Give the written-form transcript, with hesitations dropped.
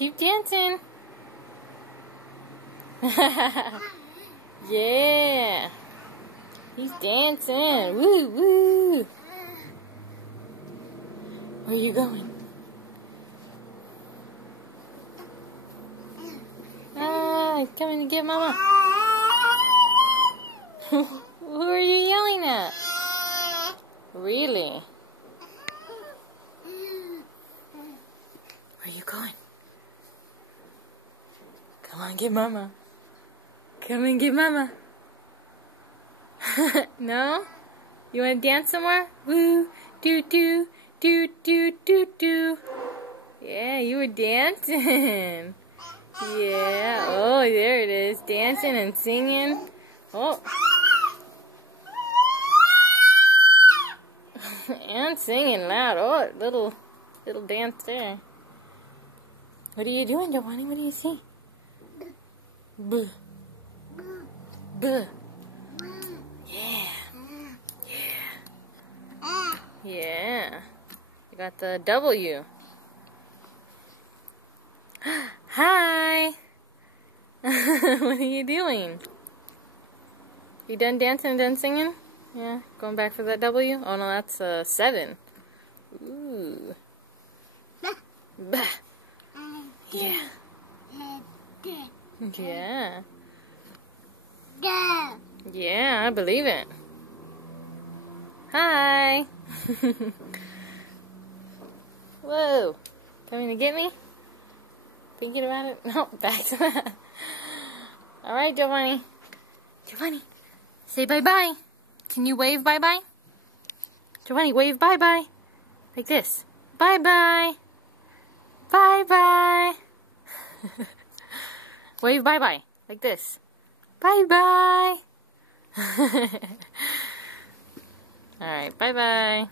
Keep dancing. Yeah. He's dancing. Woo, woo. Where are you going? He's coming to get Mama. Who are you yelling at? Really? Where are you going? Come on, get Mama. Come and get Mama. No? You want to dance somewhere? Woo, doo doo, doo doo doo doo. Yeah, you were dancing. Yeah. Oh, there it is. Dancing and singing. Oh. And singing loud. Oh, little dance there. What are you doing, Giovanni? What do you see? Buh. Buh. Yeah. Yeah. Yeah. You got the W. Hi. What are you doing? You done dancing and done singing? Yeah. Going back for that W? Oh no, that's 7. Ooh. Bah. Yeah. Yeah. Yeah, I believe it. Hi. Whoa. Coming to get me? Thinking about it? No, back to that. Alright, Giovanni. Giovanni, say bye-bye. Can you wave bye-bye? Giovanni, wave bye-bye. Like this. Bye-bye. Bye-bye. Wave bye-bye. Like this. Bye-bye. Alright, bye-bye.